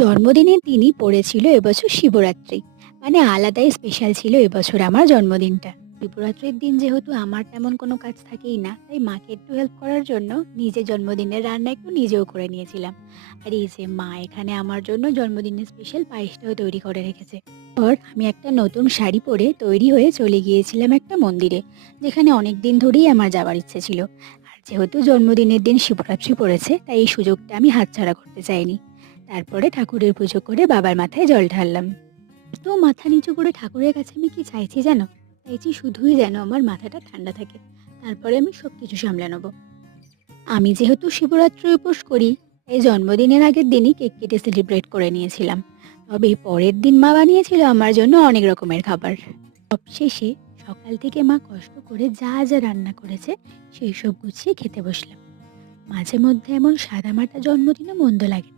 জন্মদিনের দিনই পড়েছিল এবছর শিবরাত্রি। মানে আলাদাই স্পেশাল ছিল এবছর আমার জন্মদিনটা। শিবরাত্রির দিন যেহেতু আমার তেমন কোনো কাজ থাকেই না, তাই মাকে একটু হেল্প করার জন্য নিজের জন্মদিনের রান্না একটু নিজেও করে নিয়েছিলাম। আর এই যে মা এখানে আমার জন্য জন্মদিনের স্পেশাল পায়েসটাও তৈরি করে রেখেছে। আমি একটা নতুন শাড়ি পরে তৈরি হয়ে চলে গিয়েছিলাম একটা মন্দিরে, যেখানে অনেক দিন ধরেই আমার যাওয়ার ইচ্ছে ছিল। আর যেহেতু জন্মদিনের দিন শিবরাত্রি পড়েছে, তাই এই সুযোগটা আমি হাতছাড়া করতে চাইনি। তারপরে ঠাকুরের পুজো করে বাবার মাথায় জল ঢাললাম। তো মাথা নিচু করে ঠাকুরের কাছে আমি কি চাইছি জানো? চাইছি শুধুই যেন আমার মাথাটা ঠান্ডা থাকে। তারপরে আমি সবকিছু সামলে নেব। আমি যেহেতু শিবরাত্রি উপোস করি, তাই জন্মদিনের আগের দিনই কেক কেটে সেলিব্রেট করে নিয়েছিলাম। তবে পরের দিন মা বানিয়েছিল আমার জন্য অনেক রকমের খাবার। সবশেষে সকাল থেকে মা কষ্ট করে যা যা রান্না করেছে সেই সব গুছিয়ে খেতে বসলাম। মাঝে মধ্যে এমন সাদামাটা জন্মদিনও মন্দ লাগে না।